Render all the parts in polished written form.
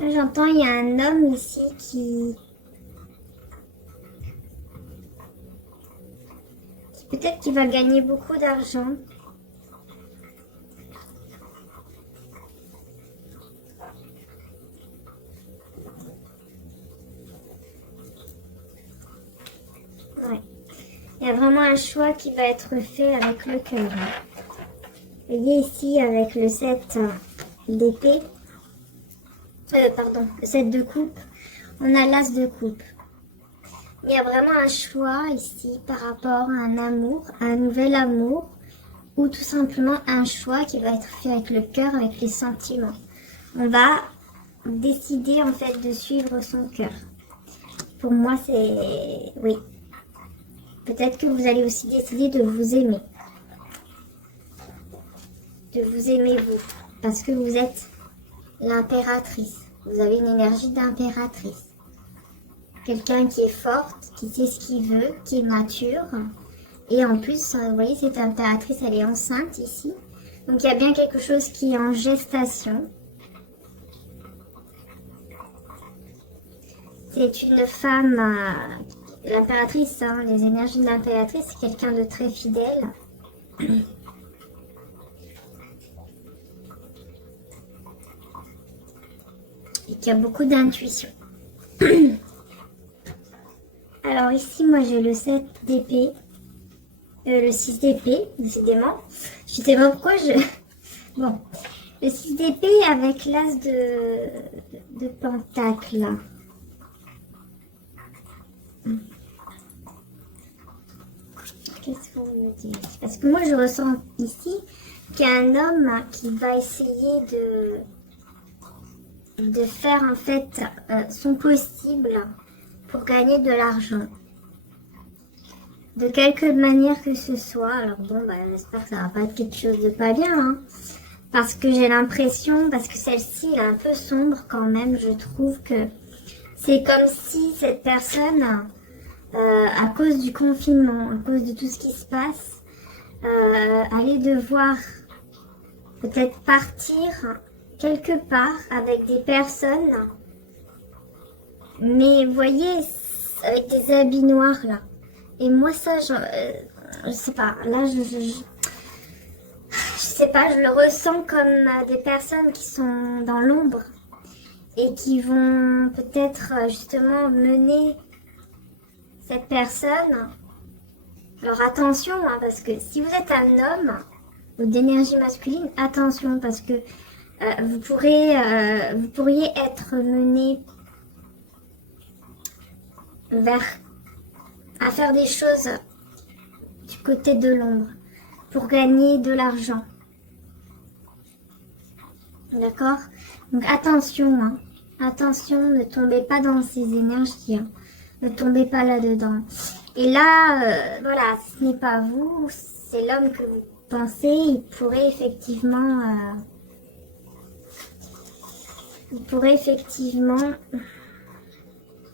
Là, j'entends, il y a un homme ici qui peut-être qu'il va gagner beaucoup d'argent. Ouais. Il y a vraiment un choix qui va être fait avec le cœur. Vous voyez ici avec le 7 d'épée, pardon, le 7 de coupe, on a l'as de coupe. Il y a vraiment un choix ici par rapport à un amour, à un nouvel amour, ou tout simplement un choix qui va être fait avec le cœur, avec les sentiments. On va décider en fait de suivre son cœur. Pour moi, c'est... oui. Peut-être que vous allez aussi décider de vous aimer. De vous aimer vous. Parce que vous êtes l'impératrice. Vous avez une énergie d'impératrice. Quelqu'un qui est forte, qui sait ce qu'il veut, qui est mature. Et en plus, vous voyez, cette impératrice, elle est enceinte ici. Donc il y a bien quelque chose qui est en gestation. C'est une femme, l'impératrice, hein, les énergies de l'impératrice, c'est quelqu'un de très fidèle. Et qui a beaucoup d'intuition. Alors ici, moi j'ai le 7 d'épée, le 6 d'épée, décidément. Je sais pas pourquoi je... Bon, le 6 d'épée avec l'as de pentacle. Qu'est-ce que vous me dites? Parce que moi je ressens ici qu'il y a un homme qui va essayer de faire en fait son possible pour gagner de l'argent. De quelque manière que ce soit. Alors bon, bah, j'espère que ça va pas être quelque chose de pas bien. Hein. Parce que j'ai l'impression, parce que celle-ci est un peu sombre quand même, je trouve que c'est comme si cette personne, à cause du confinement, à cause de tout ce qui se passe, allait devoir peut-être partir quelque part avec des personnes, mais vous voyez, avec des habits noirs là. Et moi ça, je sais pas, là je sais pas, je le ressens comme des personnes qui sont dans l'ombre et qui vont peut-être justement mener cette personne. Alors attention, hein, parce que si vous êtes un homme ou d'énergie masculine, attention parce que vous pourriez être mené vers à faire des choses du côté de l'ombre pour gagner de l'argent. D'accord? Donc attention, hein. Attention, ne tombez pas dans ces énergies. Hein. Ne tombez pas là-dedans. Et là, voilà, ce n'est pas vous, c'est l'homme que vous pensez. Il pourrait effectivement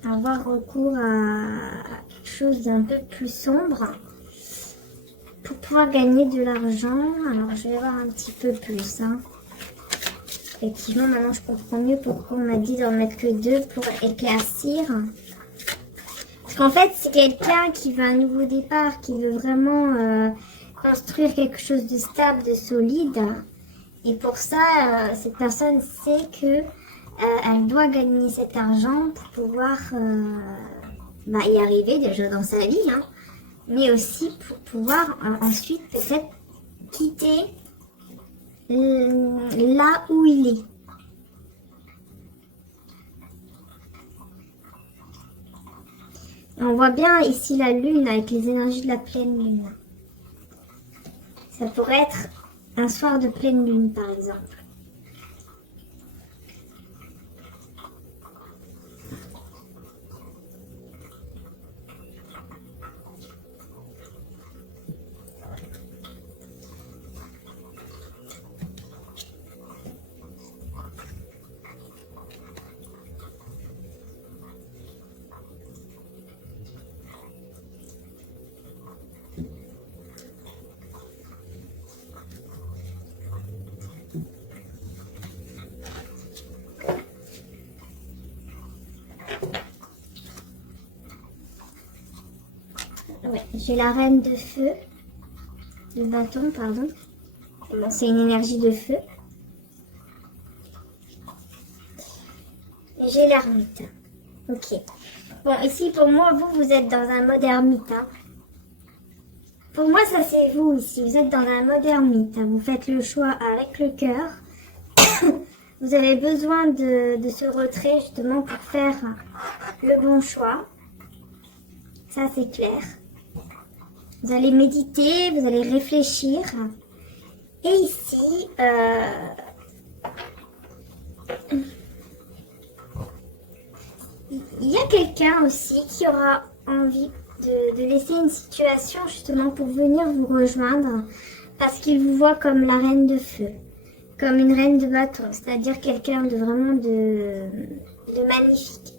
avoir recours à quelque chose d'un peu plus sombre pour pouvoir gagner de l'argent. Alors je vais voir un petit peu plus. Hein. Effectivement, maintenant je comprends mieux pourquoi on m'a dit d'en mettre que 2 pour éclaircir. Parce qu'en fait, c'est quelqu'un qui veut un nouveau départ, qui veut vraiment construire quelque chose de stable, de solide. Et pour ça, cette personne sait que elle doit gagner cet argent pour pouvoir y arriver déjà dans sa vie, hein, mais aussi pour pouvoir ensuite peut-être quitter là où il est. On voit bien ici la lune avec les énergies de la pleine lune. Ça pourrait être un soir de pleine lune par exemple. J'ai la reine de feu, de bâton, pardon. Bon, c'est une énergie de feu. Et j'ai l'ermite. Ok. Bon, ici, pour moi, vous êtes dans un mode ermite. Hein. Pour moi, ça c'est vous ici. Vous êtes dans un mode ermite. Hein. Vous faites le choix avec le cœur. Vous avez besoin de ce retrait justement pour faire le bon choix. Ça, c'est clair. Vous allez méditer, vous allez réfléchir. Et ici, il y a quelqu'un aussi qui aura envie de laisser une situation justement pour venir vous rejoindre parce qu'il vous voit comme la reine de feu, comme une reine de bâton, c'est-à-dire quelqu'un de vraiment de magnifique,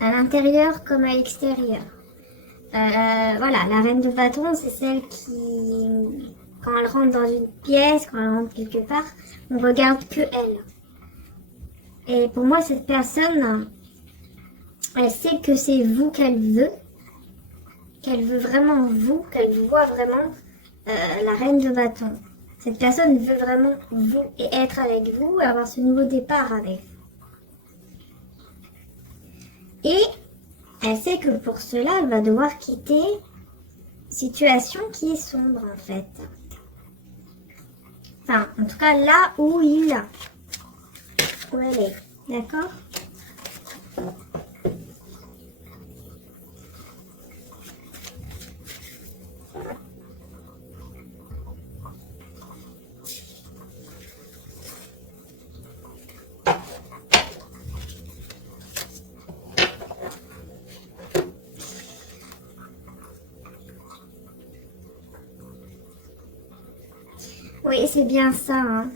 à l'intérieur comme à l'extérieur. Voilà, la reine de bâton, c'est celle qui, quand elle rentre dans une pièce, quand elle rentre quelque part, on regarde que elle. Et pour moi, cette personne, elle sait que c'est vous qu'elle veut vraiment vous, qu'elle vous voit vraiment la reine de bâton. Cette personne veut vraiment vous et être avec vous et avoir ce nouveau départ avec vous. Et elle sait que pour cela, elle va devoir quitter une situation qui est sombre en fait. Enfin, en tout cas là où elle est. D'accord ? Oui, c'est bien ça. Hein.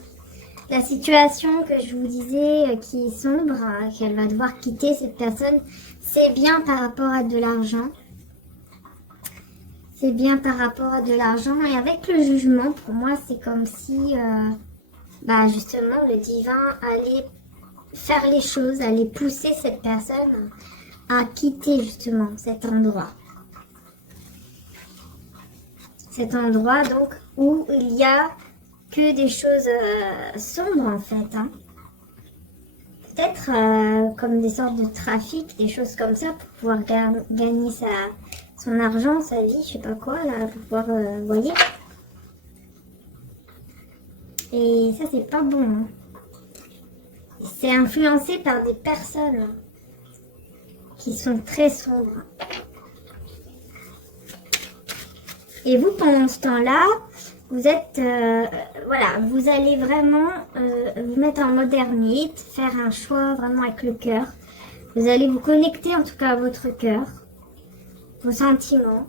La situation que je vous disais qui est sombre, qu'elle va devoir quitter cette personne, c'est bien par rapport à de l'argent. C'est bien par rapport à de l'argent. Et avec le jugement, pour moi, c'est comme si, justement, le divin allait faire les choses, allait pousser cette personne à quitter justement cet endroit. Cet endroit, donc, où il y a que des choses sombres en fait. Hein. Peut-être comme des sortes de trafic, des choses comme ça pour pouvoir gagner son argent, sa vie, je sais pas quoi, là, pour pouvoir, voyez. Et ça, c'est pas bon. Hein. C'est influencé par des personnes qui sont très sombres. Et vous, pendant ce temps-là, vous êtes, vous allez vraiment vous mettre en mode ermite, faire un choix vraiment avec le cœur. Vous allez vous connecter en tout cas à votre cœur, vos sentiments.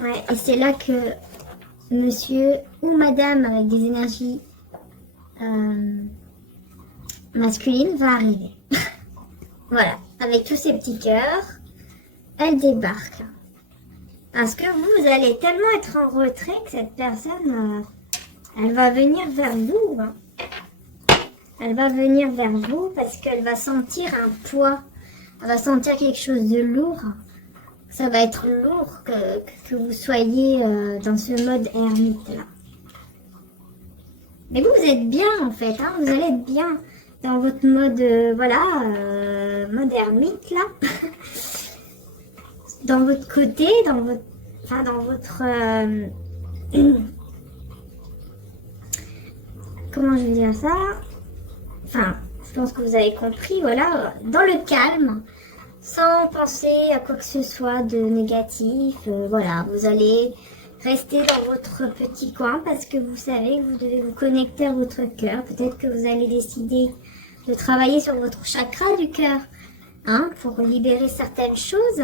Ouais, et c'est là que monsieur ou madame avec des énergies masculines va arriver. Voilà, avec tous ces petits cœurs, elle débarque. Parce que vous allez tellement être en retrait que cette personne, elle va venir vers vous. Hein. Elle va venir vers vous parce qu'elle va sentir un poids. Elle va sentir quelque chose de lourd. Ça va être lourd que vous soyez dans ce mode ermite là. Mais vous êtes bien en fait, hein, vous allez être bien dans votre mode, mode ermite là. Dans votre côté, dans votre comment je vais dire ça? Enfin, je pense que vous avez compris, voilà, dans le calme, sans penser à quoi que ce soit de négatif, voilà, vous allez rester dans votre petit coin parce que vous savez que vous devez vous connecter à votre cœur. Peut-être que vous allez décider de travailler sur votre chakra du cœur, hein, pour libérer certaines choses.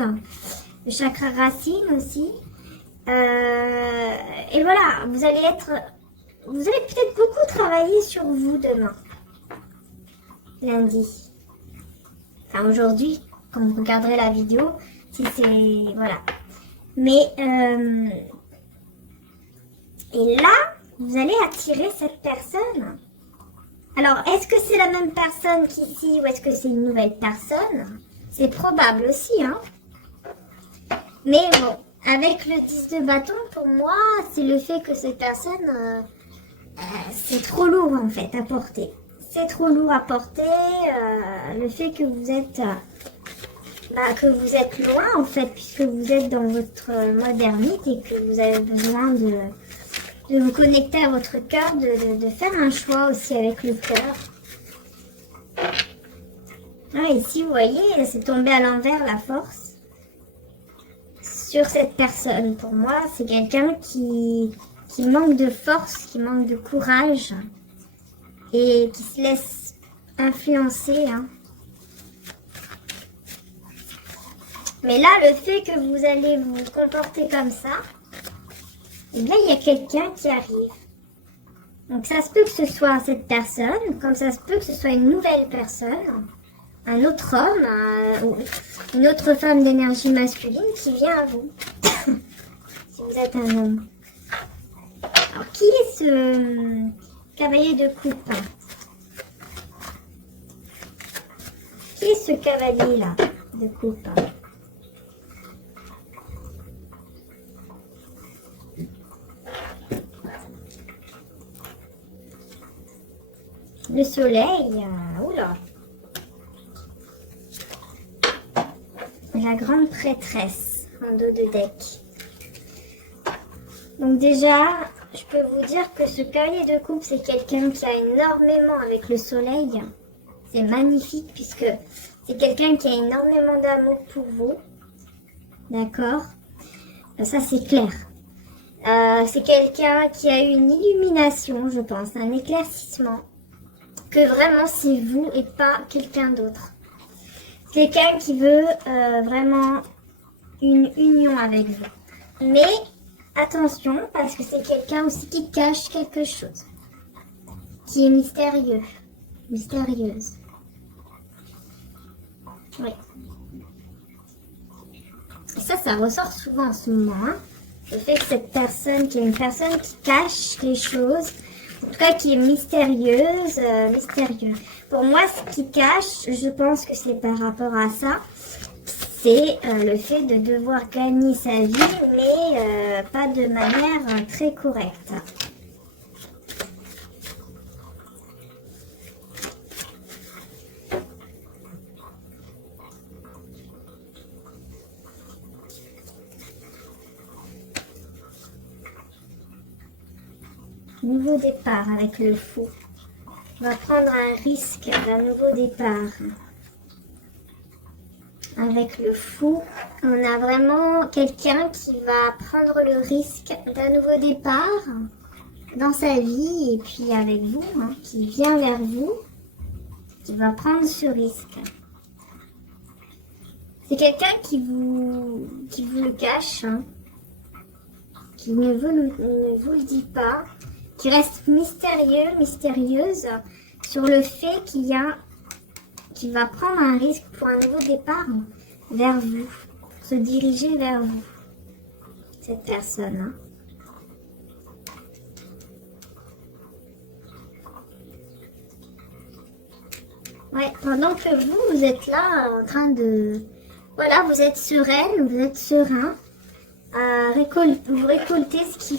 Le chakra racine aussi. Et voilà, vous allez peut-être beaucoup travailler sur vous demain. Lundi. Enfin, aujourd'hui, quand vous regarderez la vidéo, si c'est... Voilà. Mais... et là, vous allez attirer cette personne Alors, est-ce que c'est la même personne qu'ici ou est-ce que c'est une nouvelle personne? C'est probable aussi, hein. Mais bon, avec le 10 de bâton, pour moi, c'est le fait que cette personne, c'est trop lourd en fait à porter. C'est trop lourd à porter, le fait que vous êtes loin en fait, puisque vous êtes dans votre modernité et que vous avez besoin de vous connecter à votre cœur, de faire un choix aussi avec le cœur. Ah, ici, vous voyez, c'est tombé à l'envers la force sur cette personne. Pour moi, c'est quelqu'un qui manque de force, qui manque de courage et qui se laisse influencer. Hein. Mais là, le fait que vous allez vous comporter comme ça, et bien, il y a quelqu'un qui arrive. Donc, ça se peut que ce soit cette personne, comme ça se peut que ce soit une nouvelle personne, un autre homme, ou une autre femme d'énergie masculine qui vient à vous. Si vous êtes un homme. Alors, qui est ce cavalier de coupe? Qui est ce cavalier-là de coupe? Le soleil, oula. La grande prêtresse en dos de deck. Donc déjà, je peux vous dire que ce cavalier de coupe, c'est quelqu'un qui a énormément avec le soleil. C'est magnifique puisque c'est quelqu'un qui a énormément d'amour pour vous. D'accord? Ça, c'est clair. C'est quelqu'un qui a eu une illumination, je pense, un éclaircissement. Que vraiment c'est vous et pas quelqu'un d'autre. Quelqu'un qui veut vraiment une union avec vous. Mais attention, parce que c'est quelqu'un aussi qui cache quelque chose. Qui est mystérieux. Mystérieuse. Oui. Et ça ressort souvent en ce moment. Hein. Le fait que cette personne, qui est une personne qui cache les choses, en tout cas qui est mystérieuse, mystérieux. Pour moi, ce qui cache, je pense que c'est par rapport à ça, c'est le fait de devoir gagner sa vie, mais pas de manière très correcte. Nouveau départ avec le fou. On va prendre un risque d'un nouveau départ. Avec le fou, on a vraiment quelqu'un qui va prendre le risque d'un nouveau départ dans sa vie et puis avec vous, hein, qui vient vers vous, qui va prendre ce risque. C'est quelqu'un qui vous le cache, hein, qui ne vous le dit pas, qui reste mystérieux, mystérieuse sur le fait qu'il va prendre un risque pour un nouveau départ vers vous, se diriger vers vous, cette personne. Hein. Ouais, pendant que vous êtes là en train de... Voilà, vous êtes sereine, vous êtes serein. Vous récoltez ce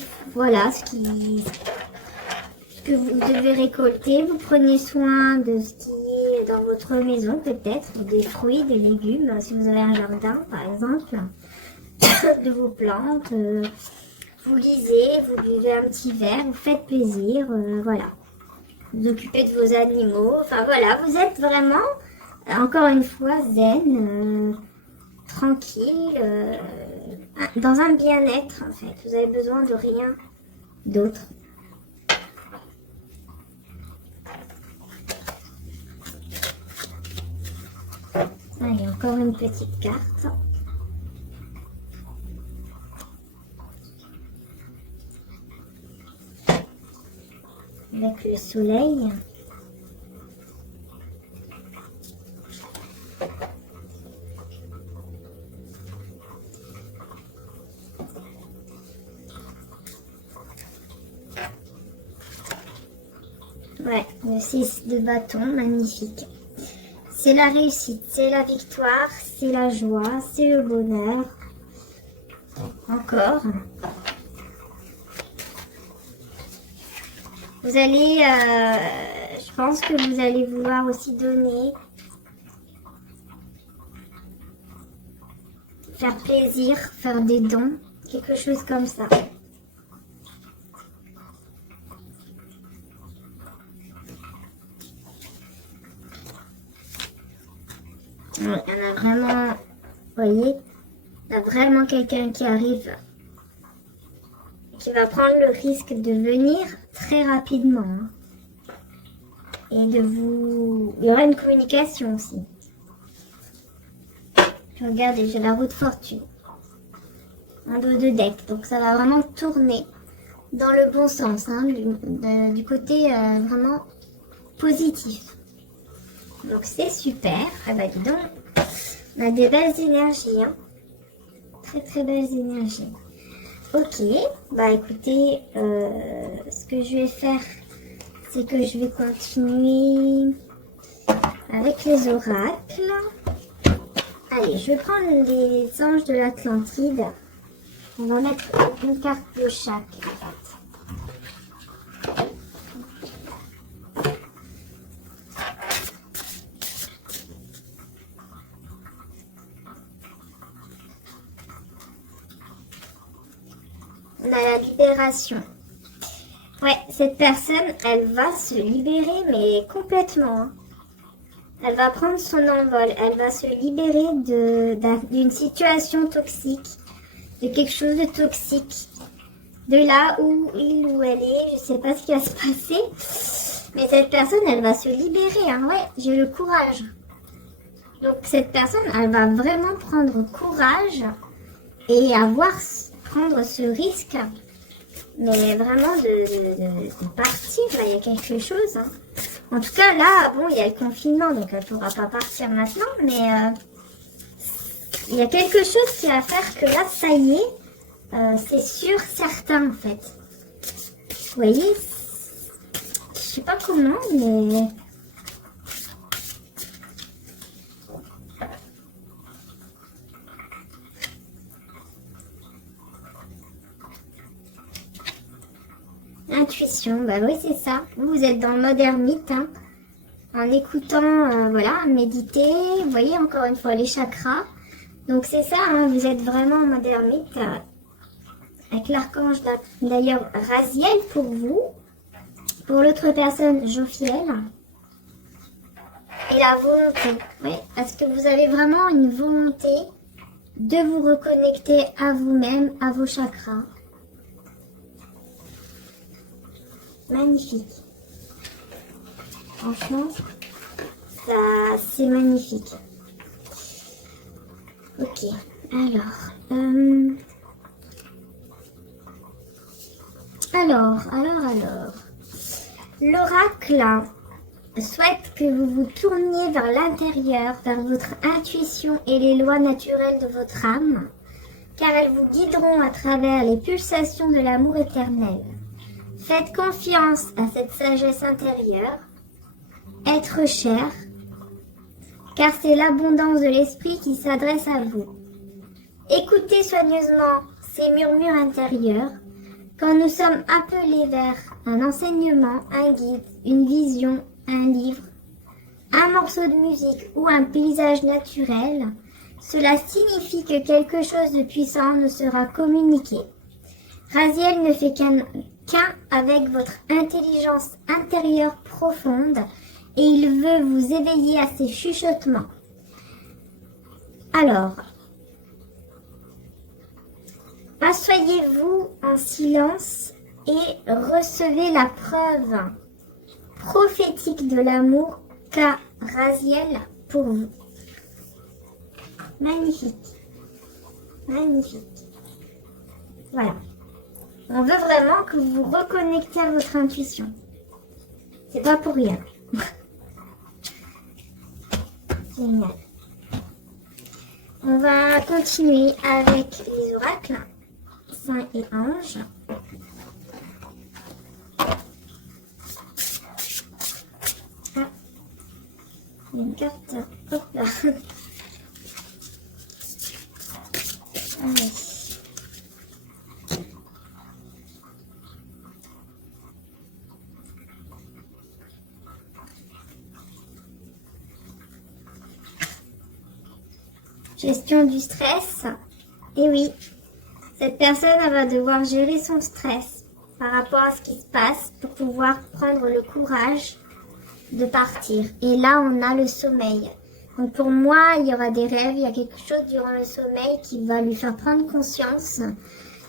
que vous devez récolter. Vous prenez soin de ce qui est dans votre maison, peut-être, des fruits, des légumes, si vous avez un jardin, par exemple, de vos plantes. Vous lisez, vous buvez un petit verre, vous faites plaisir, voilà. Vous occupez de vos animaux, enfin voilà, vous êtes vraiment, encore une fois, zen, tranquille, dans un bien-être, en fait. Vous avez besoin de rien d'autre. Allez, encore une petite carte. Avec le soleil. Ouais, le 6 de bâton, magnifique. C'est la réussite, c'est la victoire, c'est la joie, c'est le bonheur. Encore. Vous allez, je pense que vous allez vouloir aussi donner, faire plaisir, faire des dons, quelque chose comme ça. Il y en a vraiment, vous voyez, il y a vraiment quelqu'un qui arrive, qui va prendre le risque de venir très rapidement. Hein. Et de vous... Il y aura une communication aussi. Regardez, j'ai la roue de fortune. Un dos de deck. Donc ça va vraiment tourner dans le bon sens. Hein, du côté vraiment positif. Donc c'est super. Ah bah dis donc, on a des belles énergies. Hein. Très très belles énergies. Ok, bah écoutez, ce que je vais faire, c'est que je vais continuer avec les oracles. Allez, je vais prendre les anges de l'Atlantide. On va mettre une carte de chaque. On a la libération. Ouais, cette personne, elle va se libérer, mais complètement. Hein. Elle va prendre son envol. Elle va se libérer d'une situation toxique, de quelque chose de toxique. De là où il ou elle est, je sais pas ce qui va se passer. Mais cette personne, elle va se libérer. Hein. Ouais, j'ai le courage. Donc cette personne, elle va vraiment prendre courage et prendre ce risque. Mais vraiment de partir, là, il y a quelque chose. Hein. En tout cas, là, bon, il y a le confinement, donc elle ne pourra pas partir maintenant. Mais il y a quelque chose qui va faire que là, ça y est, c'est sûr, certain, en fait. Vous voyez, je sais pas comment, mais... Intuition, bah oui c'est ça. Vous êtes dans le mode ermite, hein, en écoutant, voilà, méditer. Vous voyez encore une fois les chakras. Donc c'est ça, hein, vous êtes vraiment en mode ermite. Avec l'archange d'ailleurs Raziel pour vous. Pour l'autre personne, Jophiel. Et la volonté. Oui, parce que vous avez vraiment une volonté de vous reconnecter à vous-même, à vos chakras. Magnifique. Franchement, ça, c'est magnifique. Ok, alors. L'oracle souhaite que vous vous tourniez vers l'intérieur, vers votre intuition et les lois naturelles de votre âme, car elles vous guideront à travers les pulsations de l'amour éternel. Faites confiance à cette sagesse intérieure, être cher, car c'est l'abondance de l'esprit qui s'adresse à vous. Écoutez soigneusement ces murmures intérieurs quand nous sommes appelés vers un enseignement, un guide, une vision, un livre, un morceau de musique ou un paysage naturel. Cela signifie que quelque chose de puissant nous sera communiqué. Raziel ne fait qu'un avec votre intelligence intérieure profonde et il veut vous éveiller à ses chuchotements. Alors, asseyez-vous en silence et recevez la preuve prophétique de l'amour qu'a Raziel pour vous. Magnifique. Magnifique. Voilà. On veut vraiment que vous vous reconnectez à votre intuition. C'est pas pour rien. Génial. On va continuer avec les oracles, saints et anges. Une carte. Hop là. Allez. Gestion du stress. Et oui, cette personne elle va devoir gérer son stress par rapport à ce qui se passe pour pouvoir prendre le courage de partir. Et là, on a le sommeil. Donc pour moi, il y aura des rêves, il y a quelque chose durant le sommeil qui va lui faire prendre conscience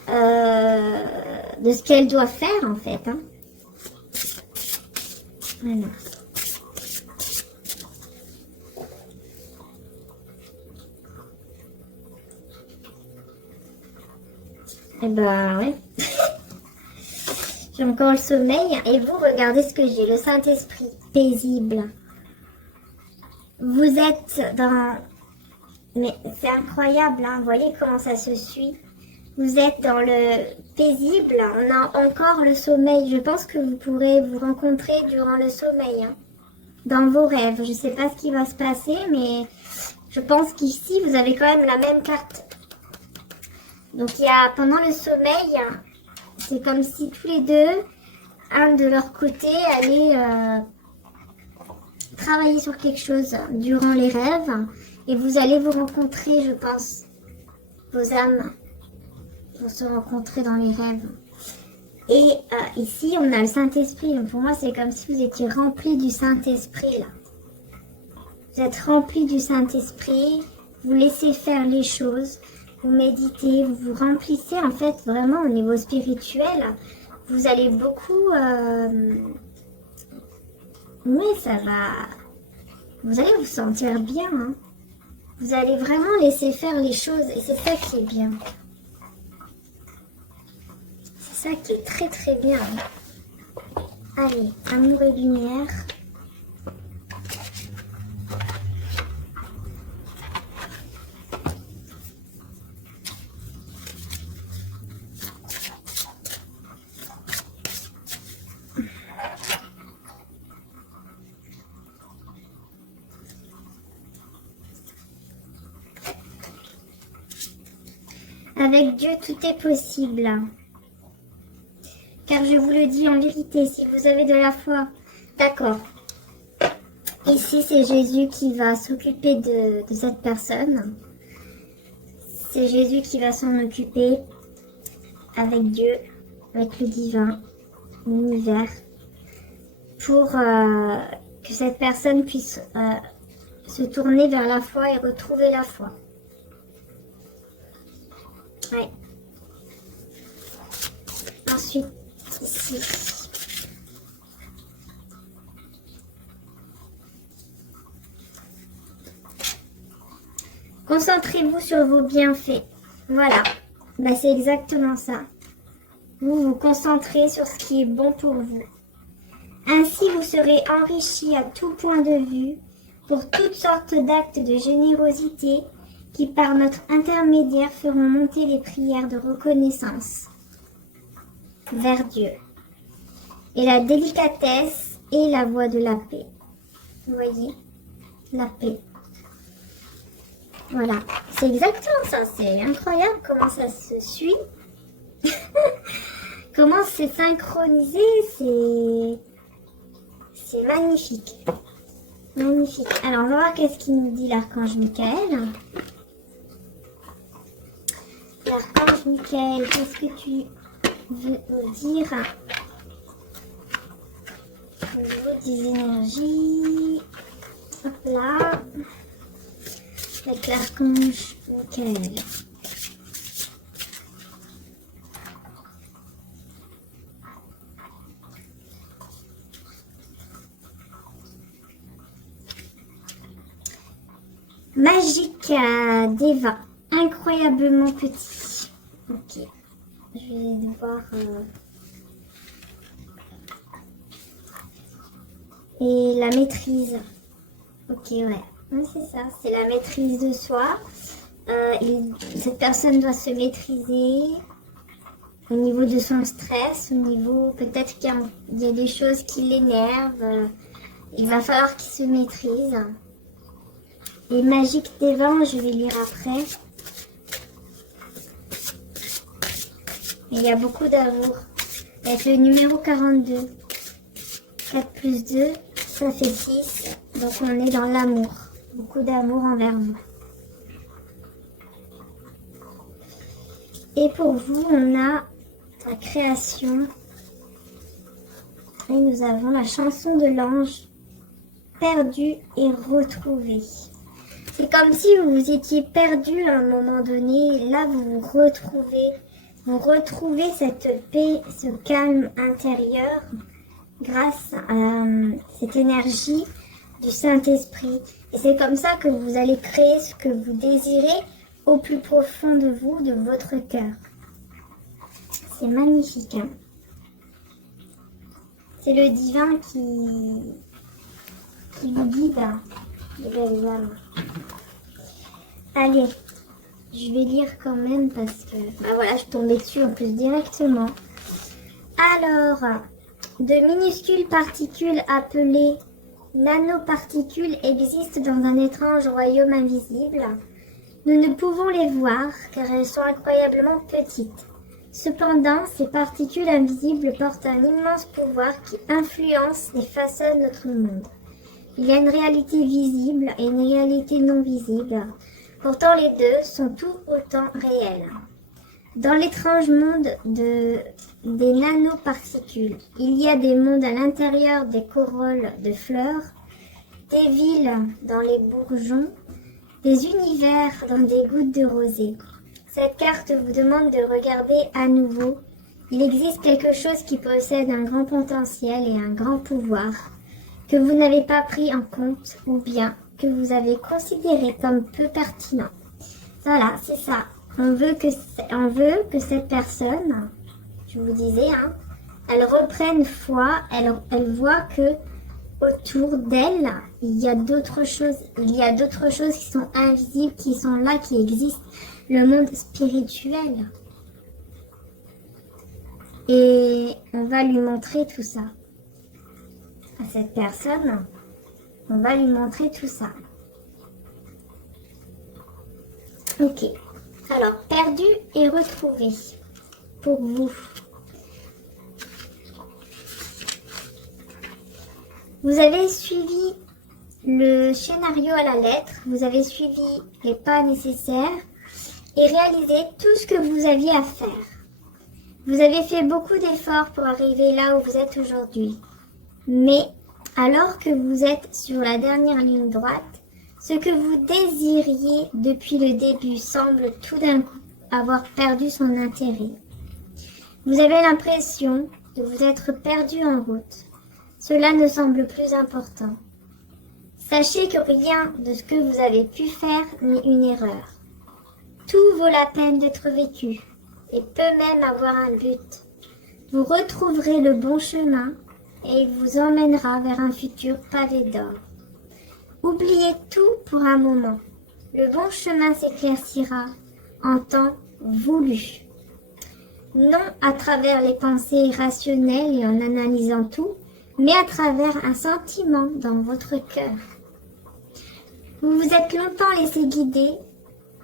de ce qu'elle doit faire en fait. Hein. Voilà. Et ben ouais. J'ai encore le sommeil. Et vous, regardez ce que j'ai. Le Saint-Esprit paisible. Vous êtes dans... Mais c'est incroyable, hein. Vous voyez comment ça se suit. Vous êtes dans le paisible. On a encore le sommeil. Je pense que vous pourrez vous rencontrer durant le sommeil. Hein. Dans vos rêves. Je ne sais pas ce qui va se passer, mais je pense qu'ici, vous avez quand même la même carte. Donc il y a pendant le sommeil, c'est comme si tous les deux, un de leur côté, allaient travailler sur quelque chose durant les rêves. Et vous allez vous rencontrer, je pense. Vos âmes vont se rencontrer dans les rêves. Et ici, on a le Saint-Esprit. Donc pour moi, c'est comme si vous étiez rempli du Saint-Esprit là. Vous êtes rempli du Saint-Esprit. Vous laissez faire les choses. Vous méditez, vous vous remplissez en fait vraiment au niveau spirituel. Vous allez beaucoup... Oui, ça va... Vous allez vous sentir bien. Hein. Vous allez vraiment laisser faire les choses et c'est ça qui est bien. C'est ça qui est très très bien. Allez, amour et lumière. Avec Dieu, tout est possible. Car je vous le dis en vérité, si vous avez de la foi, d'accord. Ici, c'est Jésus qui va s'occuper de cette personne. C'est Jésus qui va s'en occuper avec Dieu, avec le divin, l'univers, pour que cette personne puisse se tourner vers la foi et retrouver la foi. Ouais. Ensuite, ici. Concentrez-vous sur vos bienfaits. Voilà. Bah, c'est exactement ça. Vous vous concentrez sur ce qui est bon pour vous. Ainsi, vous serez enrichis à tout point de vue pour toutes sortes d'actes de générosité qui par notre intermédiaire feront monter les prières de reconnaissance vers Dieu. Et la délicatesse et la voie de la paix. Vous voyez? La paix. Voilà. C'est exactement ça. C'est incroyable comment ça se suit. Comment c'est synchronisé. C'est magnifique. Magnifique. Alors, on va voir qu'est-ce qu'il nous dit l'archange Michael. L'archange Michael, qu'est-ce que tu veux nous dire au niveau des énergies? Hop là. Avec l'archange Michael. Magique Deva, incroyablement petit. Ok, je vais devoir... Et la maîtrise. Ok, ouais. Oui, c'est ça, c'est la maîtrise de soi. Cette personne doit se maîtriser au niveau de son stress, au niveau... Peut-être qu'il y a des choses qui l'énervent. Il va falloir qu'il se maîtrise. Et Magique des vents, je vais lire après. Et il y a beaucoup d'amour. Avec le numéro 42. 4 plus 2, ça fait 6. Donc on est dans l'amour. Beaucoup d'amour envers vous. Et pour vous, on a la création. Et nous avons la chanson de l'ange. Perdu et retrouvé. C'est comme si vous étiez perdu à un moment donné. Et là, vous vous retrouvez. Vous retrouvez cette paix, ce calme intérieur grâce à cette énergie du Saint-Esprit. Et c'est comme ça que vous allez créer ce que vous désirez au plus profond de vous, de votre cœur. C'est magnifique. Hein? C'est le divin qui vous guide, les belles âmes. Allez, je vais lire quand même parce que... voilà, je tombais dessus en plus directement. Alors, de minuscules particules appelées nanoparticules existent dans un étrange royaume invisible. Nous ne pouvons les voir car elles sont incroyablement petites. Cependant, ces particules invisibles portent un immense pouvoir qui influence et façonne notre monde. Il y a une réalité visible et une réalité non visible. Pourtant, les deux sont tout autant réels. Dans l'étrange monde des nanoparticules, il y a des mondes à l'intérieur des corolles de fleurs, des villes dans les bourgeons, des univers dans des gouttes de rosée. Cette carte vous demande de regarder à nouveau. Il existe quelque chose qui possède un grand potentiel et un grand pouvoir que vous n'avez pas pris en compte ou bien que vous avez considéré comme peu pertinent. Voilà, c'est ça. On veut que cette personne, je vous disais, hein, elle reprenne foi, elle voit que autour d'elle, il y a d'autres choses qui sont invisibles, qui sont là, qui existent, le monde spirituel. Et on va lui montrer tout ça. À cette personne, on va lui montrer tout ça. Ok. Alors, perdu et retrouvé. Pour vous. Vous avez suivi le scénario à la lettre. Vous avez suivi les pas nécessaires et réalisé tout ce que vous aviez à faire. Vous avez fait beaucoup d'efforts pour arriver là où vous êtes aujourd'hui. Mais alors que vous êtes sur la dernière ligne droite, ce que vous désiriez depuis le début semble tout d'un coup avoir perdu son intérêt. Vous avez l'impression de vous être perdu en route. Cela ne semble plus important. Sachez que rien de ce que vous avez pu faire n'est une erreur. Tout vaut la peine d'être vécu et peut même avoir un but. Vous retrouverez le bon chemin et il vous emmènera vers un futur pavé d'or. Oubliez tout pour un moment. Le bon chemin s'éclaircira en temps voulu. Non à travers les pensées irrationnelles et en analysant tout, mais à travers un sentiment dans votre cœur. Vous vous êtes longtemps laissé guider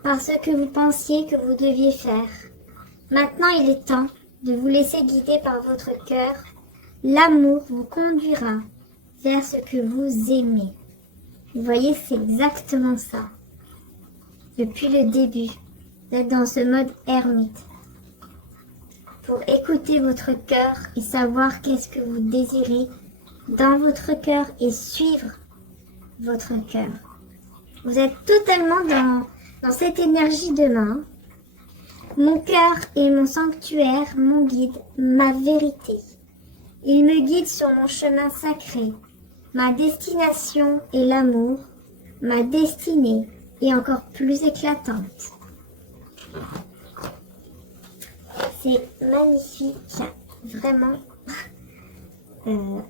par ce que vous pensiez que vous deviez faire. Maintenant, il est temps de vous laisser guider par votre cœur. L'amour vous conduira vers ce que vous aimez. Vous voyez, c'est exactement ça. Depuis le début, vous êtes dans ce mode ermite. Pour écouter votre cœur et savoir qu'est-ce que vous désirez dans votre cœur et suivre votre cœur. Vous êtes totalement dans cette énergie de main. Mon cœur est mon sanctuaire, mon guide, ma vérité. Il me guide sur mon chemin sacré. Ma destination est l'amour. Ma destinée est encore plus éclatante. C'est magnifique, vraiment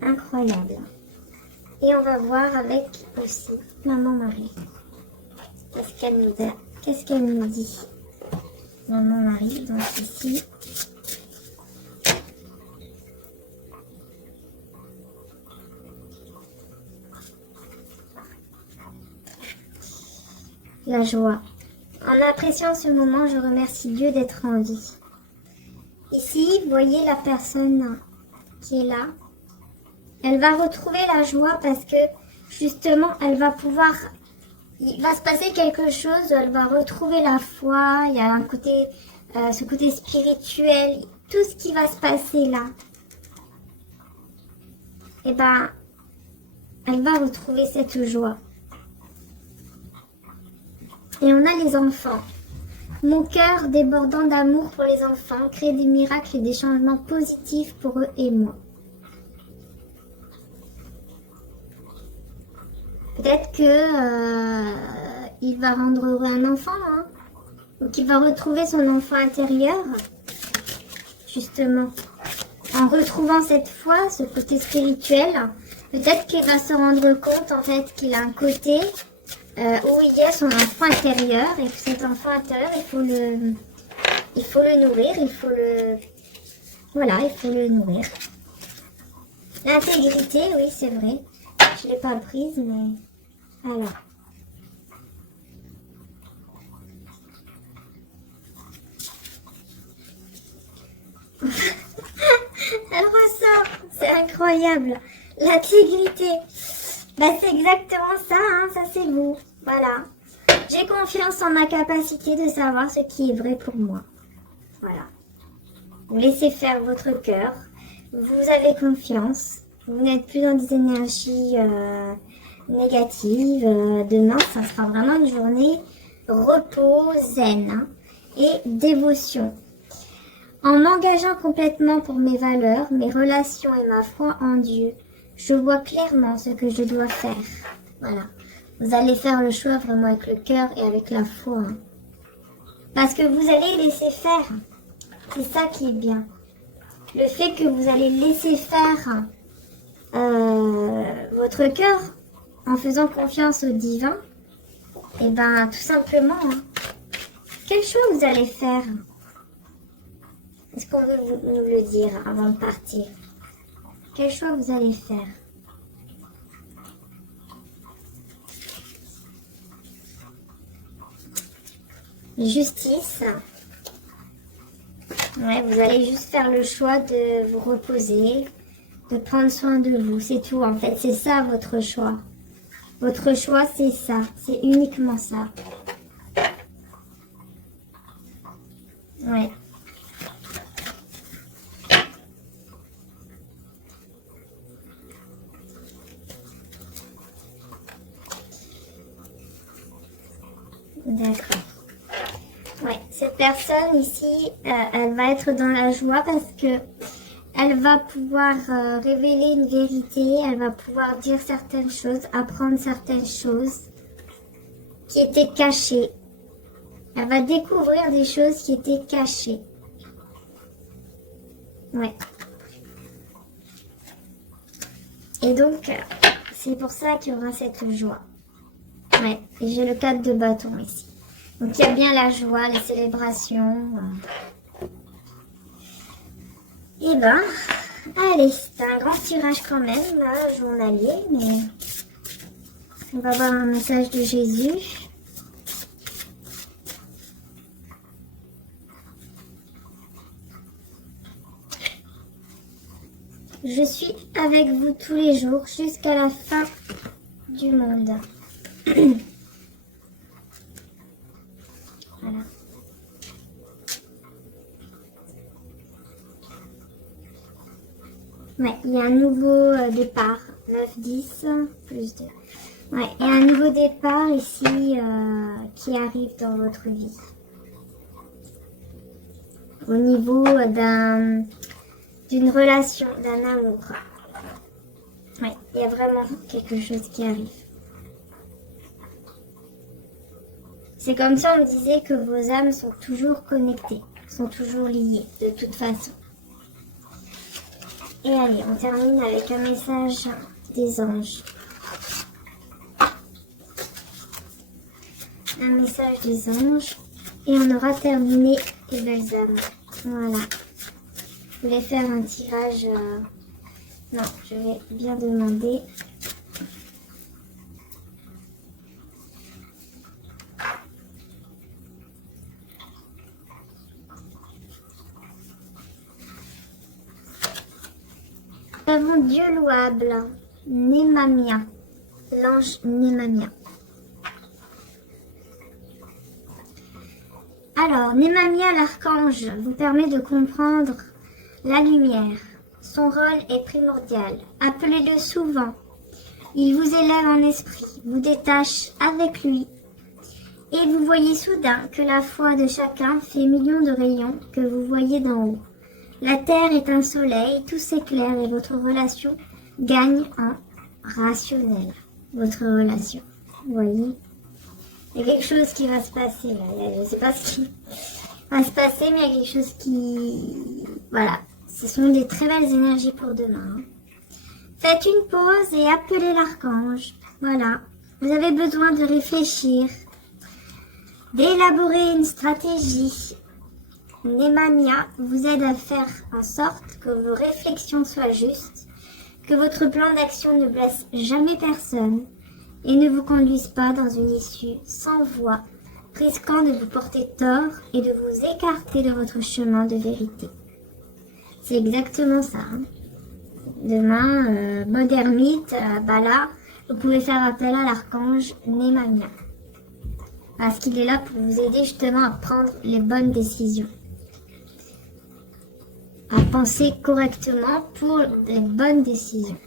incroyable. Et on va voir avec aussi Maman Marie. Qu'est-ce qu'elle nous dit? Maman Marie, donc ici. la joie. En appréciant ce moment, je remercie Dieu d'être en vie. Ici, vous voyez la personne qui est là. Elle va retrouver la joie parce que justement, elle va pouvoir... Il va se passer quelque chose, elle va retrouver la foi, il y a un côté, ce côté spirituel, tout ce qui va se passer là. Et ben, elle va retrouver cette joie. Et on a les enfants. Mon cœur débordant d'amour pour les enfants crée des miracles et des changements positifs pour eux et moi. Peut-être que il va rendre heureux un enfant, hein, ou qu'il va retrouver son enfant intérieur, justement. En retrouvant cette foi, ce côté spirituel, peut-être qu'il va se rendre compte en fait qu'il a un côté où il y a son enfant intérieur et que cet enfant intérieur, il faut le nourrir, il faut le nourrir. L'intégrité, oui, c'est vrai. Je l'ai pas prise, mais alors. Elle ressort, c'est incroyable. L'intégrité, bah, c'est exactement ça, hein, ça c'est vous. Voilà. J'ai confiance en ma capacité de savoir ce qui est vrai pour moi. Voilà. Vous laissez faire votre cœur. Vous avez confiance. Vous n'êtes plus dans des énergies négatives. Demain, ça sera vraiment une journée repos, zen, hein, et dévotion. En m'engageant complètement pour mes valeurs, mes relations et ma foi en Dieu, je vois clairement ce que je dois faire. Voilà. Vous allez faire le choix vraiment avec le cœur et avec la foi. Hein. Parce que vous allez laisser faire. C'est ça qui est bien. Le fait que vous allez laisser faire votre cœur en faisant confiance au divin, et ben tout simplement, hein, quel choix vous allez faire? Est-ce qu'on veut nous le dire avant de partir? Quel choix vous allez faire? Justice. Ouais, vous allez juste faire le choix de vous reposer, de prendre soin de vous. C'est tout en fait. C'est ça votre choix. Votre choix, c'est ça. C'est uniquement ça. Ouais. D'accord. Ouais, cette personne ici, elle va être dans la joie parce que elle va pouvoir révéler une vérité, elle va pouvoir dire certaines choses, apprendre certaines choses qui étaient cachées. Elle va découvrir des choses qui étaient cachées. Ouais. Et donc, c'est pour ça qu'il y aura cette joie. Ouais, et j'ai le 4 de bâton ici. Donc il y a bien la joie, les célébrations. Et ben, allez, c'est un grand tirage quand même, là, journalier, mais on va voir un message de Jésus. Je suis avec vous tous les jours jusqu'à la fin du monde. Voilà. Ouais, il y a un nouveau départ. 9, 10, plus 2. Ouais, il y a un nouveau départ ici qui arrive dans votre vie. Au niveau d'une relation, d'un amour. Ouais, il y a vraiment quelque chose qui arrive. C'est comme si on me disait que vos âmes sont toujours connectées, sont toujours liées, de toute façon. Et allez, on termine avec un message des anges. Un message des anges. Et on aura terminé les belles âmes. Voilà. Je voulais faire un tirage... Non, je vais bien demander... avons Dieu louable, Némamia, l'ange Némamia. Alors, Némamia l'archange vous permet de comprendre la lumière. Son rôle est primordial. Appelez-le souvent. Il vous élève en esprit, vous détache avec lui. Et vous voyez soudain que la foi de chacun fait millions de rayons que vous voyez d'en haut. La terre est un soleil, tout s'éclaire et votre relation gagne en rationnel. Votre relation. Vous voyez? Il y a quelque chose qui va se passer là. Je ne sais pas ce qui va se passer, mais il y a quelque chose qui... Voilà. Ce sont des très belles énergies pour demain. Faites une pause et appelez l'archange. Voilà. Vous avez besoin de réfléchir, d'élaborer une stratégie. Némamia vous aide à faire en sorte que vos réflexions soient justes, que votre plan d'action ne blesse jamais personne et ne vous conduise pas dans une issue sans voie, risquant de vous porter tort et de vous écarter de votre chemin de vérité. C'est exactement ça. Hein. Demain, mode ermite, là, vous pouvez faire appel à l'archange Némamia. Parce qu'il est là pour vous aider justement à prendre les bonnes décisions. À penser correctement pour les bonnes décisions.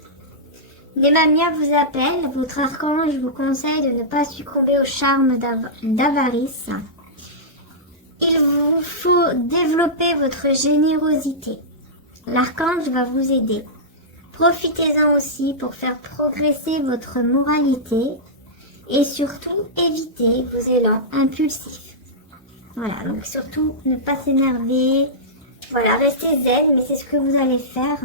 Némamia vous appelle, votre archange vous conseille de ne pas succomber au charme d'avarice. Il vous faut développer votre générosité. L'archange va vous aider. Profitez-en aussi pour faire progresser votre moralité et surtout éviter vos élans impulsifs. Voilà, donc surtout ne pas s'énerver. Voilà, restez zen, mais c'est ce que vous allez faire.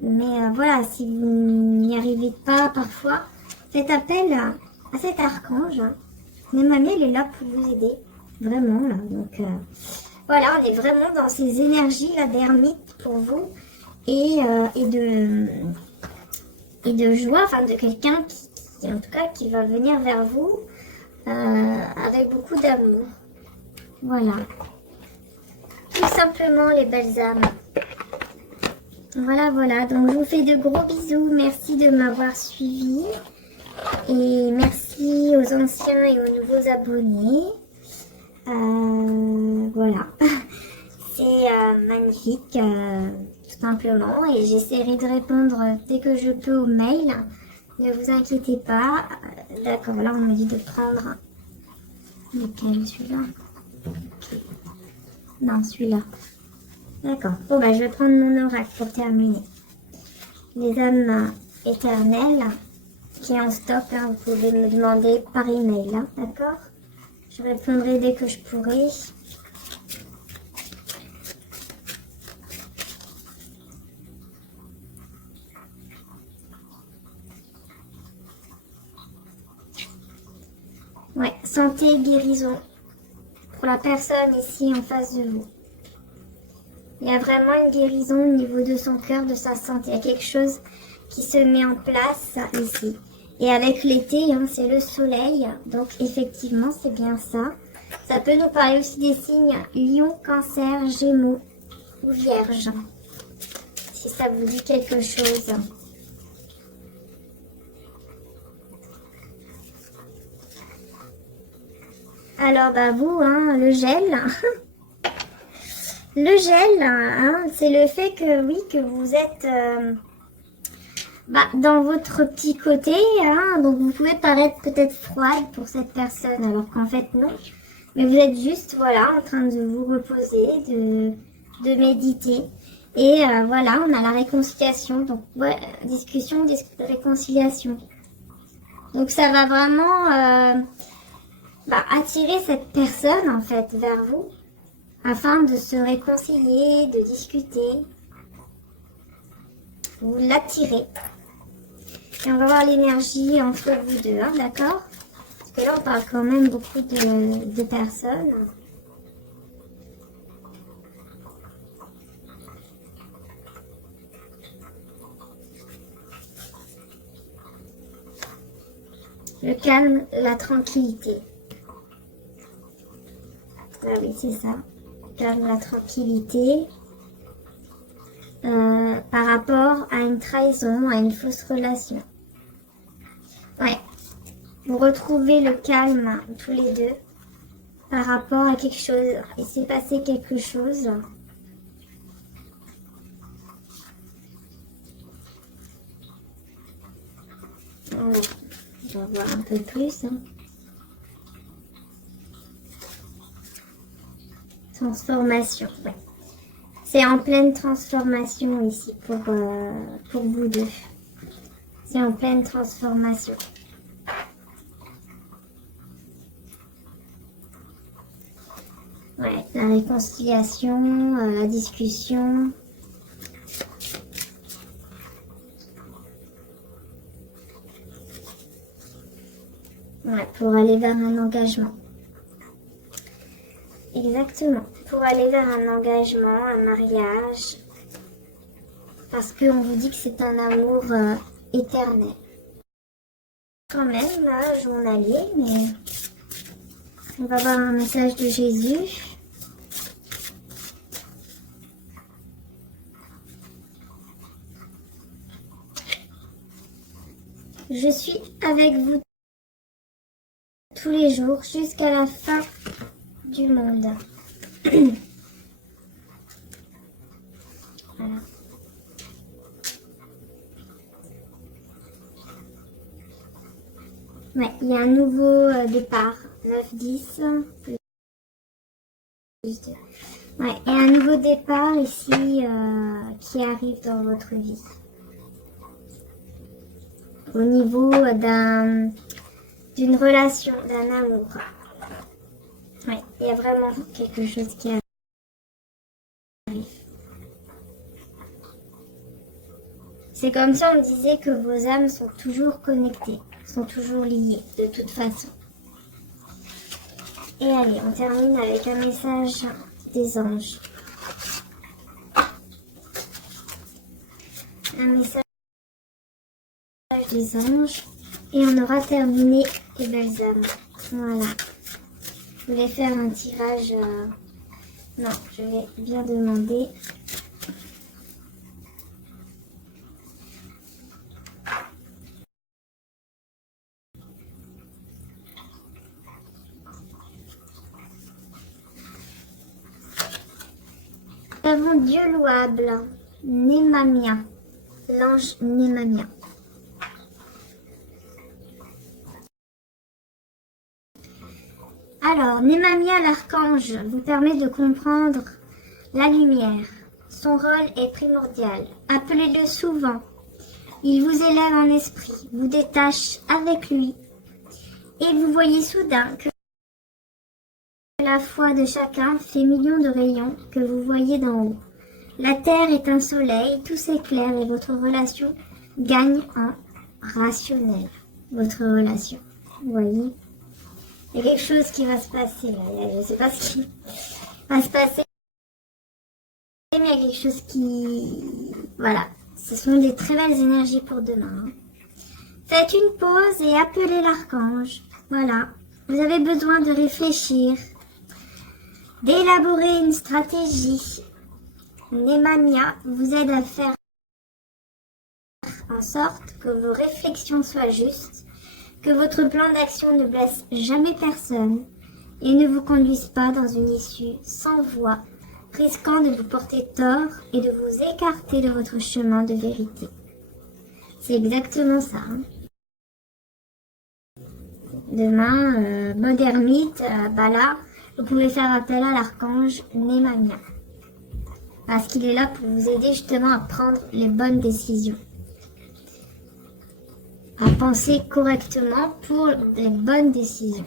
Mais voilà, si vous n'y arrivez pas parfois, faites appel à cet archange. Némamia, il est là pour vous aider. Vraiment, là. Donc, voilà, on est vraiment dans ces énergies là d'ermite pour vous. Et de joie, enfin de quelqu'un qui, en tout cas, qui va venir vers vous avec beaucoup d'amour. Voilà. Tout simplement les belles âmes. Voilà, voilà. Donc je vous fais de gros bisous. Merci de m'avoir suivi. Et merci aux anciens et aux nouveaux abonnés. Voilà. C'est magnifique, tout simplement. Et j'essaierai de répondre dès que je peux aux mails. Ne vous inquiétez pas. D'accord, là on me dit de prendre... Lequel, celui-là? Okay. Non, celui-là. D'accord. Bon, bah, je vais prendre mon oracle pour terminer. Les âmes éternelles qui est en stock, hein, vous pouvez me demander par email, hein, d'accord? Je répondrai dès que je pourrai. Ouais, santé, guérison. Pour la personne ici en face de vous. Il y a vraiment une guérison au niveau de son cœur, de sa santé. Il y a quelque chose qui se met en place ici. Et avec l'été, hein, c'est le soleil. Donc effectivement, c'est bien ça. Ça peut nous parler aussi des signes Lion, Cancer, Gémeaux ou Vierge. Si ça vous dit quelque chose. Alors, bah vous, hein, le gel. Le gel, hein, c'est le fait que, oui, que vous êtes dans votre petit côté. Hein, donc, vous pouvez paraître peut-être froide pour cette personne, alors qu'en fait, non. Mais vous êtes juste, voilà, en train de vous reposer, de méditer. Et voilà, on a la réconciliation. Donc, ouais, discussion, réconciliation. Donc, ça va vraiment... attirer cette personne en fait vers vous afin de se réconcilier, de discuter. Vous l'attirez. Et on va voir l'énergie entre vous deux, hein, d'accord? Parce que là on parle quand même beaucoup de personnes. Le calme, la tranquillité. Ah oui, c'est ça. Calme, la tranquillité. par rapport à une trahison, à une fausse relation. Ouais. Vous retrouvez le calme tous les deux par rapport à quelque chose. Il s'est passé quelque chose. Voilà. On va voir un peu plus. Transformation. Ouais. C'est en pleine transformation ici pour vous deux. C'est en pleine transformation. Ouais, la réconciliation, la discussion. Ouais, pour aller vers un engagement. Exactement. Pour aller vers un engagement, un mariage. Parce qu'on vous dit que c'est un amour éternel. Quand même, journalier, mais on va voir un message de Jésus. Je suis avec vous tous les jours jusqu'à la fin du monde. Voilà. Ouais, il y a un nouveau départ. 9, 10. Plus 2. Ouais, et un nouveau départ ici qui arrive dans votre vie. Au niveau d'une relation, d'un amour. Ouais, il y a vraiment quelque chose qui arrive. C'est comme si on me disait que vos âmes sont toujours connectées, sont toujours liées, de toute façon. Et allez, on termine avec un message des anges. Un message des anges. Et on aura terminé les belles âmes. Voilà. Je voulais faire un tirage... Non, je vais bien demander... Nous avons Dieu louable, Némamia, l'ange Némamia. Alors, Némamia l'archange vous permet de comprendre la lumière. Son rôle est primordial. Appelez-le souvent. Il vous élève en esprit, vous détache avec lui. Et vous voyez soudain que la foi de chacun fait millions de rayons que vous voyez d'en haut. La terre est un soleil, tout s'éclaire et votre relation gagne en rationnel. Votre relation, vous voyez. Il y a quelque chose qui va se passer là. Je ne sais pas ce qui va se passer, mais il y a quelque chose qui... Voilà. Ce sont des très belles énergies pour demain. Faites une pause et appelez l'archange. Voilà. Vous avez besoin de réfléchir, d'élaborer une stratégie. Némamia vous aide à faire en sorte que vos réflexions soient justes, que votre plan d'action ne blesse jamais personne et ne vous conduise pas dans une issue sans voie, risquant de vous porter tort et de vous écarter de votre chemin de vérité. C'est exactement ça. Hein. Demain, mode ermite, là, vous pouvez faire appel à l'archange Némamia. Parce qu'il est là pour vous aider justement à prendre les bonnes décisions. À penser correctement pour les bonnes décisions.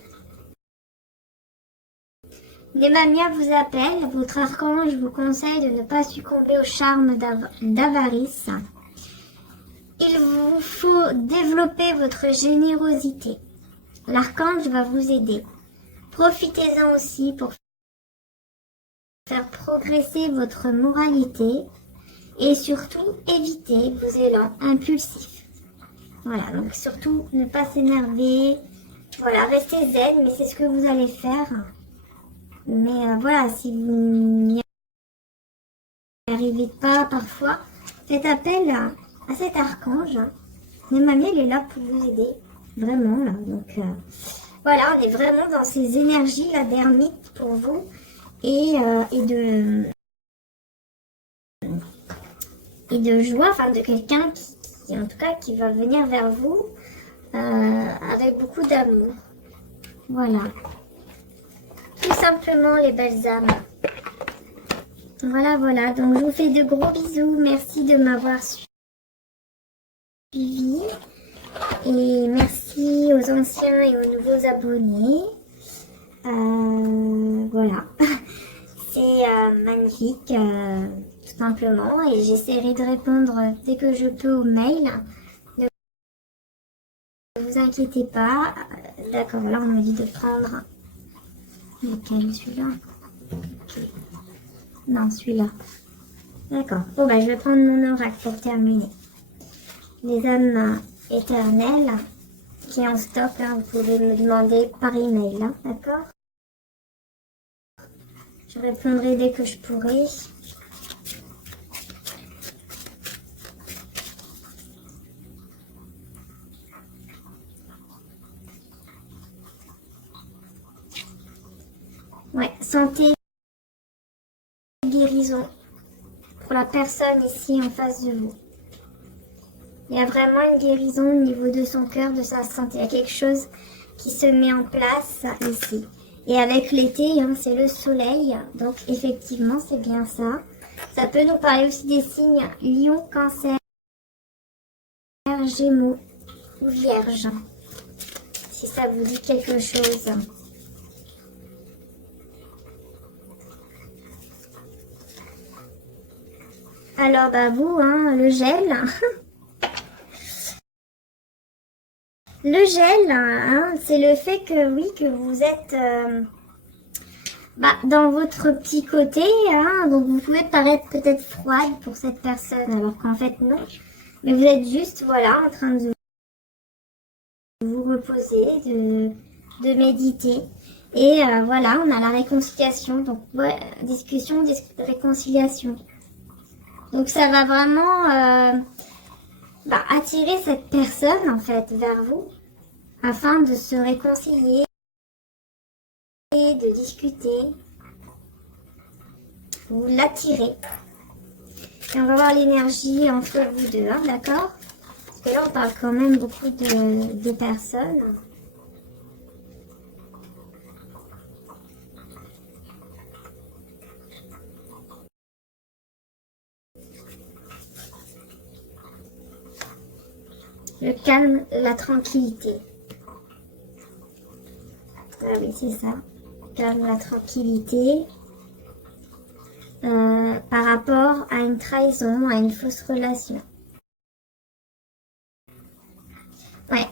Némamia vous appelle, votre archange vous conseille de ne pas succomber au charme d'avarice. Il vous faut développer votre générosité. L'archange va vous aider. Profitez-en aussi pour faire progresser votre moralité et surtout éviter vos élans impulsifs. Voilà, donc surtout ne pas s'énerver. Voilà, restez zen, mais c'est ce que vous allez faire. Mais voilà, si vous n'arrivez pas parfois, faites appel à cet archange. Mais mamie, elle est là pour vous aider. Vraiment, là. Donc, voilà, on est vraiment dans ces énergies, là, d'ermite pour vous. Et de joie, enfin, de quelqu'un qui, en tout cas, qui va venir vers vous avec beaucoup d'amour. Voilà. Tout simplement, les belles âmes. Voilà, voilà. Donc, je vous fais de gros bisous. Merci de m'avoir suivi. Et merci aux anciens et aux nouveaux abonnés. Voilà. C'est magnifique, tout simplement. Et j'essaierai de répondre dès que je peux aux mails. Ne vous inquiétez pas. D'accord, là, on me dit de prendre... Lequel, celui-là? Okay. Non, celui-là. D'accord. Bon, bah, je vais prendre mon oracle pour terminer. Les âmes éternelles qui est en stock, hein, vous pouvez me demander par email, hein, d'accord? Je répondrai dès que je pourrai. Ouais, santé, guérison pour la personne ici en face de vous. Il y a vraiment une guérison au niveau de son cœur, de sa santé. Il y a quelque chose qui se met en place ici. Et avec l'été, hein, c'est le soleil. Donc effectivement, c'est bien ça. Ça peut nous parler aussi des signes Lion, Cancer, Gémeaux ou Vierge. Si ça vous dit quelque chose. Alors, bah vous, hein, le gel. Le gel, hein, c'est le fait que, oui, que vous êtes dans votre petit côté. Hein, donc, vous pouvez paraître peut-être froide pour cette personne, alors qu'en fait, non. Mais vous êtes juste, voilà, en train de vous reposer, de méditer. Et voilà, on a la réconciliation. Donc, ouais, discussion, réconciliation. Donc, ça va vraiment attirer cette personne, en fait, vers vous, afin de se réconcilier, de discuter. Vous l'attirez. Et on va voir l'énergie entre vous deux, hein, d'accord? Parce que là, on parle quand même beaucoup de personnes. Le calme, la tranquillité. Ah oui, c'est ça. Le calme, la tranquillité. Par rapport à une trahison, à une fausse relation. Ouais.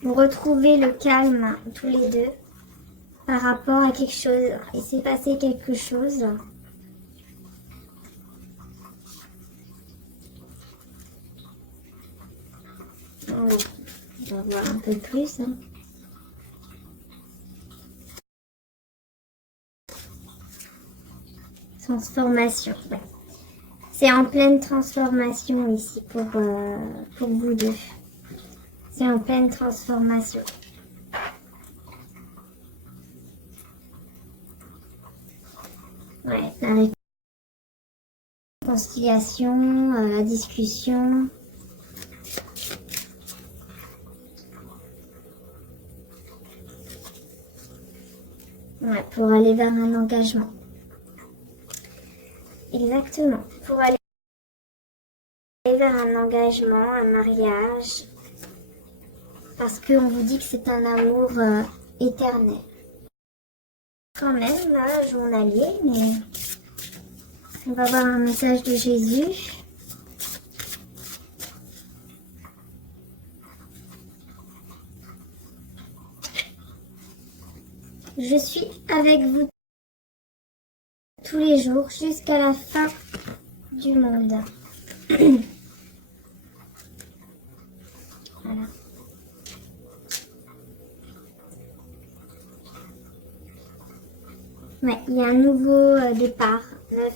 Vous retrouvez le calme tous les deux par rapport à quelque chose. Il s'est passé quelque chose. On va voir un peu plus. Hein. Transformation. Ouais. C'est en pleine transformation ici pour vous deux. C'est en pleine transformation. Ouais, la réconciliation, la discussion. Ouais, pour aller vers un engagement. Exactement. Pour aller vers un engagement, un mariage. Parce qu'on vous dit que c'est un amour éternel. Quand même, là, journalier, mais on va voir un message de Jésus. Je suis avec vous tous les jours jusqu'à la fin du monde. Voilà. Ouais, il y a un nouveau départ,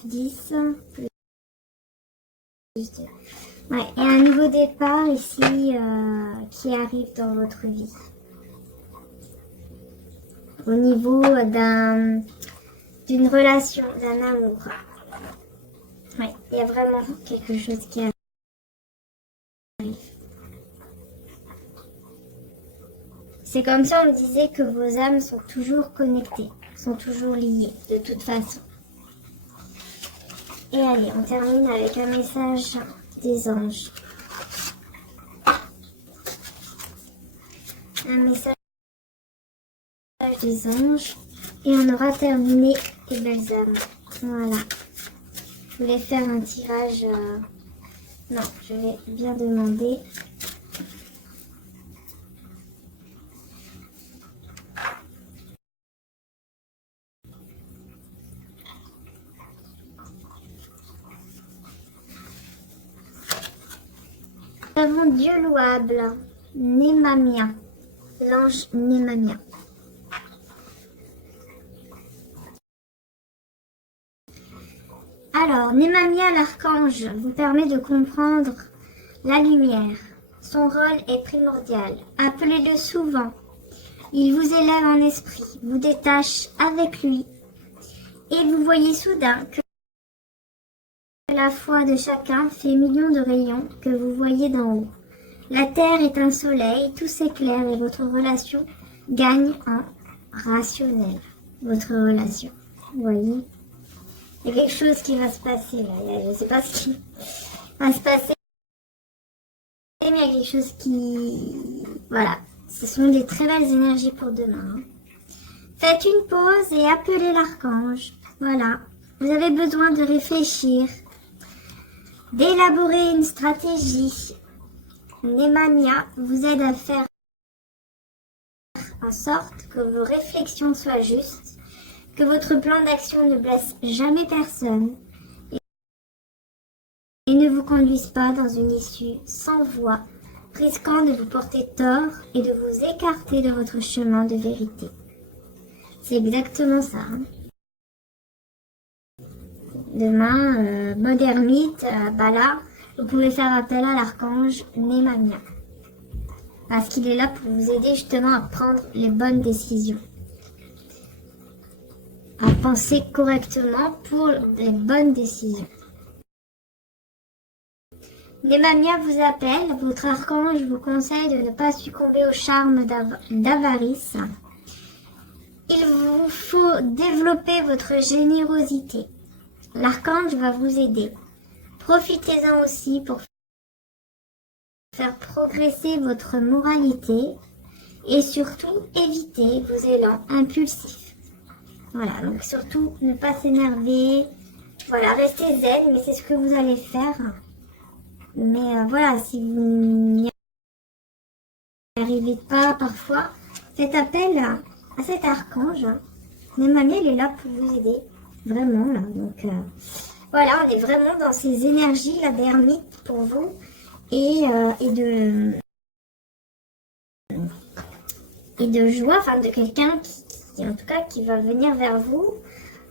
9-10. Ouais, et un nouveau départ ici qui arrive dans votre vie. Au niveau d'une relation, d'un amour. Ouais, il y a vraiment quelque chose qui arrive. C'est comme si on me disait que vos âmes sont toujours connectées, sont toujours liées, de toute façon. Et allez, on termine avec un message des anges. Un message des anges. Et on aura terminé les belles âmes. Voilà. Je voulais faire un tirage... Non, je vais bien demander. Nous avons Dieu louable, Némamia, l'ange Némamia. Alors, Némamia l'archange vous permet de comprendre la lumière. Son rôle est primordial. Appelez-le souvent. Il vous élève en esprit, vous détache avec lui. Et vous voyez soudain que la foi de chacun fait millions de rayons que vous voyez d'en haut. La terre est un soleil, tout s'éclaire et votre relation gagne en rationnel. Votre relation, vous voyez. Il y a quelque chose qui va se passer là. Je ne sais pas ce qui va se passer. Mais il y a quelque chose qui... Voilà. Ce sont des très belles énergies pour demain. Faites une pause et appelez l'archange. Voilà. Vous avez besoin de réfléchir, d'élaborer une stratégie. Némamia vous aide à faire en sorte que vos réflexions soient justes, que votre plan d'action ne blesse jamais personne et ne vous conduise pas dans une issue sans voie, risquant de vous porter tort et de vous écarter de votre chemin de vérité. C'est exactement ça. Hein. Demain, mode ermite, là, vous pouvez faire appel à l'archange Némamia. Parce qu'il est là pour vous aider justement à prendre les bonnes décisions. À penser correctement pour les bonnes décisions. Némamia vous appelle, votre archange vous conseille de ne pas succomber au charme d'avarice. Il vous faut développer votre générosité. L'archange va vous aider. Profitez-en aussi pour faire progresser votre moralité et surtout éviter vos élans impulsifs. Voilà, donc surtout ne pas s'énerver. Voilà, restez zen, mais c'est ce que vous allez faire. Mais voilà, si vous n'y arrivez pas parfois, faites appel à cet archange. Némamia, elle est là pour vous aider. Vraiment, là. Donc, voilà, on est vraiment dans ces énergies, là, d'ermite pour vous. Et de joie, enfin, de quelqu'un qui, en tout cas, qui va venir vers vous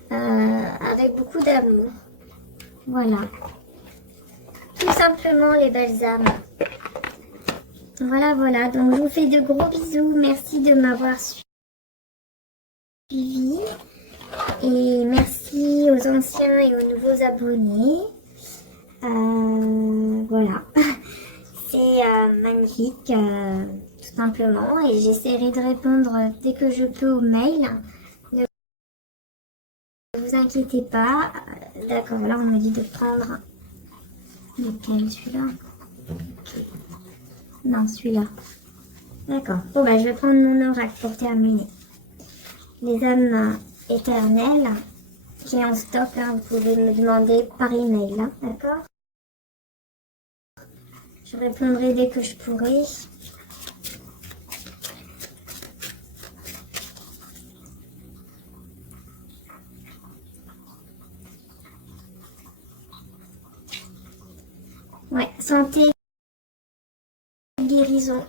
avec beaucoup d'amour. Voilà. Tout simplement, les belles âmes. Voilà, voilà. Donc, je vous fais de gros bisous. Merci de m'avoir suivi. Et merci aux anciens et aux nouveaux abonnés. Voilà. C'est magnifique, tout simplement. Et j'essaierai de répondre dès que je peux aux mails. Ne vous inquiétez pas. D'accord, là, on me dit de prendre... Lequel, celui-là? Non, celui-là. D'accord. Bon, bah, je vais prendre mon oracle pour terminer. Les âmes éternelles qui est en stock, hein, vous pouvez me demander par email, hein, d'accord? Je répondrai dès que je pourrai. Ouais, santé, guérison.